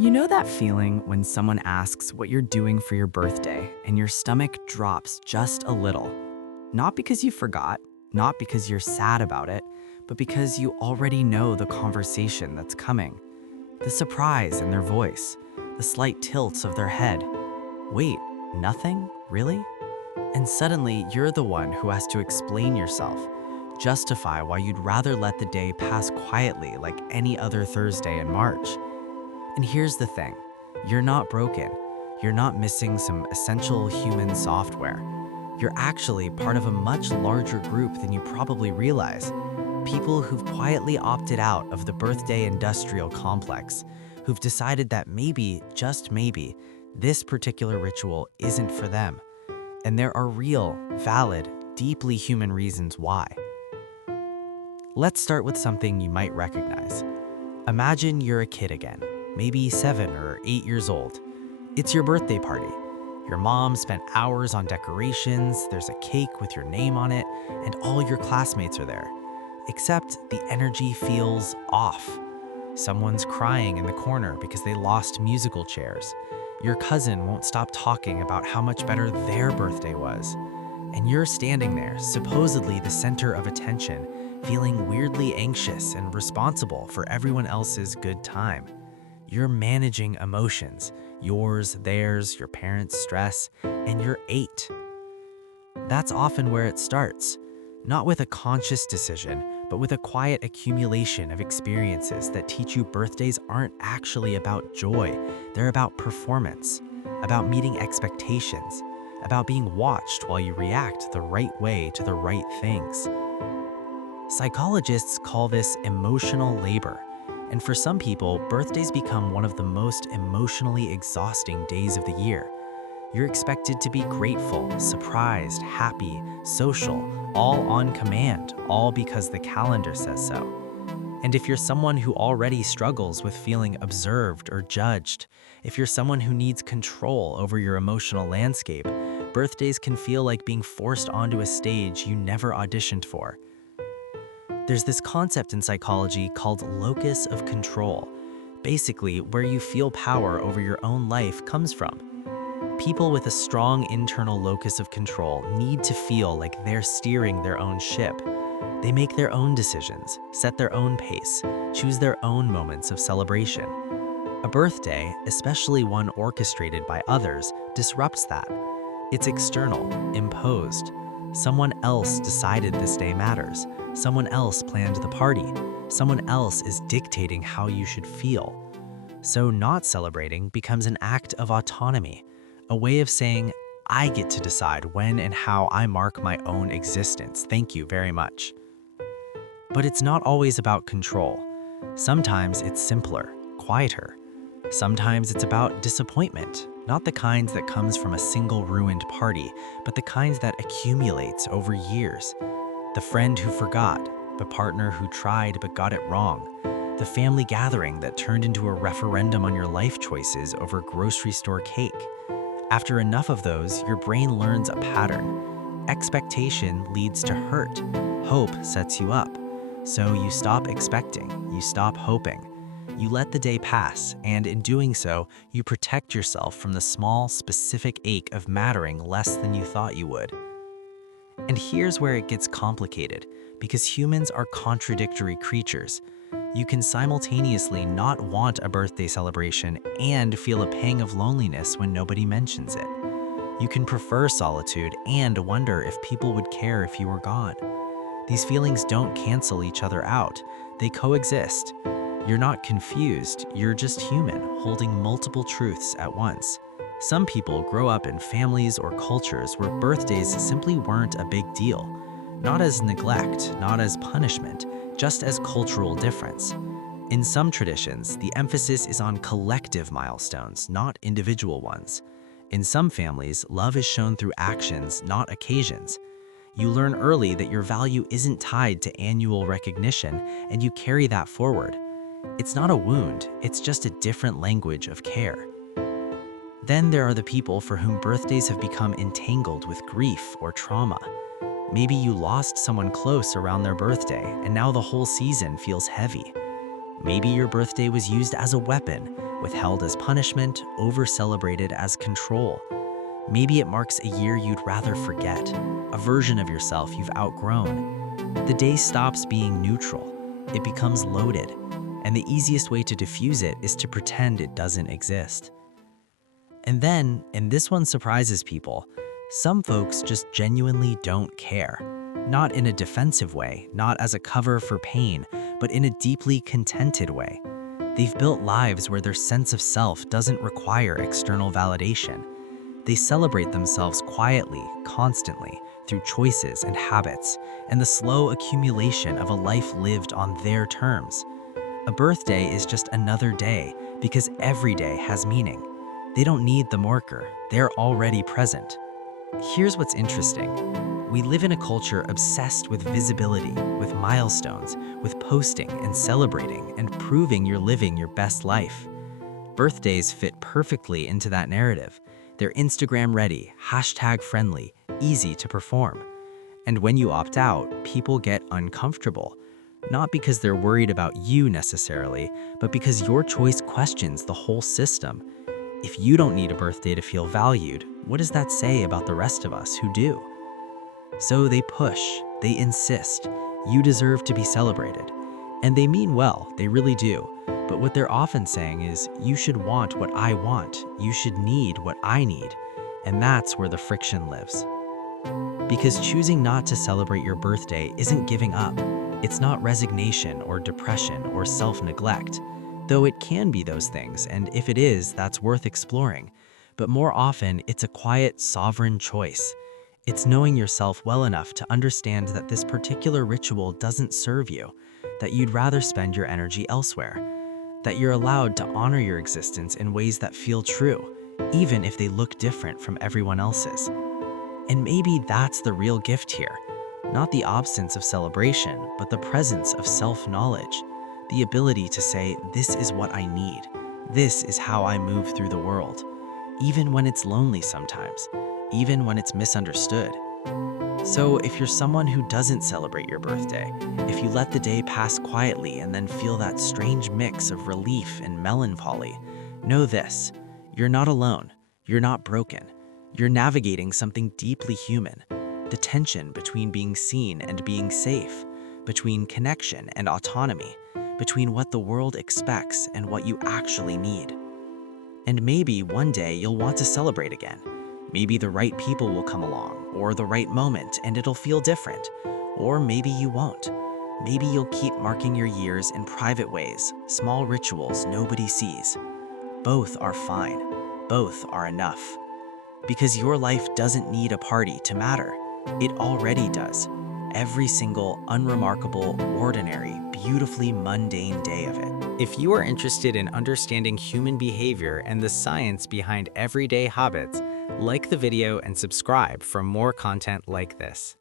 You know that feeling when someone asks what you're doing for your birthday and your stomach drops just a little? Not because you forgot, not because you're sad about it, but because you already know the conversation that's coming. The surprise in their voice, the slight tilts of their head. Wait, nothing? Really? And suddenly you're the one who has to explain yourself, justify why you'd rather let the day pass quietly like any other Thursday in March. And here's the thing, you're not broken. You're not missing some essential human software. You're actually part of a much larger group than you probably realize. People who've quietly opted out of the birthday industrial complex, who've decided that maybe, just maybe, this particular ritual isn't for them. And there are real, valid, deeply human reasons why. Let's start with something you might recognize. Imagine you're a kid again, maybe 7 or 8 years old. It's your birthday party. Your mom spent hours on decorations, there's a cake with your name on it, and all your classmates are there. Except the energy feels off. Someone's crying in the corner because they lost musical chairs. Your cousin won't stop talking about how much better their birthday was. And you're standing there, supposedly the center of attention, feeling weirdly anxious and responsible for everyone else's good time. You're managing emotions, yours, theirs, your parents' stress, and you're 8. That's often where it starts, not with a conscious decision, but with a quiet accumulation of experiences that teach you birthdays aren't actually about joy, they're about performance, about meeting expectations, about being watched while you react the right way to the right things. Psychologists call this emotional labor, and for some people, birthdays become one of the most emotionally exhausting days of the year. You're expected to be grateful, surprised, happy, social, all on command, all because the calendar says so. And if you're someone who already struggles with feeling observed or judged, if you're someone who needs control over your emotional landscape, birthdays can feel like being forced onto a stage you never auditioned for. There's this concept in psychology called locus of control, basically where you feel power over your own life comes from. People with a strong internal locus of control need to feel like they're steering their own ship. They make their own decisions, set their own pace, choose their own moments of celebration. A birthday, especially one orchestrated by others, disrupts that. It's external, imposed. Someone else decided this day matters. Someone else planned the party. Someone else is dictating how you should feel. So not celebrating becomes an act of autonomy, a way of saying, I get to decide when and how I mark my own existence. Thank you very much. But it's not always about control. Sometimes it's simpler, quieter. Sometimes it's about disappointment, not the kinds that comes from a single ruined party, but the kinds that accumulates over years. The friend who forgot, the partner who tried but got it wrong, the family gathering that turned into a referendum on your life choices over grocery store cake. After enough of those, your brain learns a pattern. Expectation leads to hurt. Hope sets you up. So you stop expecting, you stop hoping. You let the day pass, and in doing so, you protect yourself from the small, specific ache of mattering less than you thought you would. And here's where it gets complicated, because humans are contradictory creatures. You can simultaneously not want a birthday celebration and feel a pang of loneliness when nobody mentions it. You can prefer solitude and wonder if people would care if you were gone. These feelings don't cancel each other out. They coexist. You're not confused, you're just human, holding multiple truths at once. Some people grow up in families or cultures where birthdays simply weren't a big deal. Not as neglect, not as punishment, just as cultural difference. In some traditions, the emphasis is on collective milestones, not individual ones. In some families, love is shown through actions, not occasions. You learn early that your value isn't tied to annual recognition, and you carry that forward. It's not a wound, it's just a different language of care. Then there are the people for whom birthdays have become entangled with grief or trauma. Maybe you lost someone close around their birthday, and now the whole season feels heavy. Maybe your birthday was used as a weapon, withheld as punishment, over-celebrated as control. Maybe it marks a year you'd rather forget, a version of yourself you've outgrown. The day stops being neutral. It becomes loaded, and the easiest way to diffuse it is to pretend it doesn't exist. And then, and this one surprises people, some folks just genuinely don't care. Not in a defensive way, not as a cover for pain, but in a deeply contented way. They've built lives where their sense of self doesn't require external validation. They celebrate themselves quietly, constantly, through choices and habits, and the slow accumulation of a life lived on their terms. A birthday is just another day because every day has meaning. They don't need the marker, they're already present. Here's what's interesting. We live in a culture obsessed with visibility, with milestones, with posting and celebrating and proving you're living your best life. Birthdays fit perfectly into that narrative. They're Instagram ready, hashtag friendly, easy to perform. And when you opt out, people get uncomfortable. Not because they're worried about you necessarily, but because your choice questions the whole system. If you don't need a birthday to feel valued, what does that say about the rest of us who do? So they push, they insist, you deserve to be celebrated. And they mean well, they really do. But what they're often saying is, you should want what I want, you should need what I need. And that's where the friction lives. Because choosing not to celebrate your birthday isn't giving up. It's not resignation or depression or self-neglect. Though it can be those things, and if it is, that's worth exploring. But more often, it's a quiet, sovereign choice. It's knowing yourself well enough to understand that this particular ritual doesn't serve you, that you'd rather spend your energy elsewhere, that you're allowed to honor your existence in ways that feel true, even if they look different from everyone else's. And maybe that's the real gift here. Not the absence of celebration, but the presence of self-knowledge. The ability to say, this is what I need. This is how I move through the world. Even when it's lonely sometimes. Even when it's misunderstood. So if you're someone who doesn't celebrate your birthday, if you let the day pass quietly and then feel that strange mix of relief and melancholy, know this, you're not alone. You're not broken. You're navigating something deeply human. The tension between being seen and being safe, between connection and autonomy, between what the world expects and what you actually need. And maybe one day you'll want to celebrate again. Maybe the right people will come along, or the right moment, and it'll feel different. Or maybe you won't. Maybe you'll keep marking your years in private ways, small rituals nobody sees. Both are fine. Both are enough. Because your life doesn't need a party to matter. It already does. Every single unremarkable, ordinary, beautifully mundane day of it. If you are interested in understanding human behavior and the science behind everyday habits, like the video and subscribe for more content like this.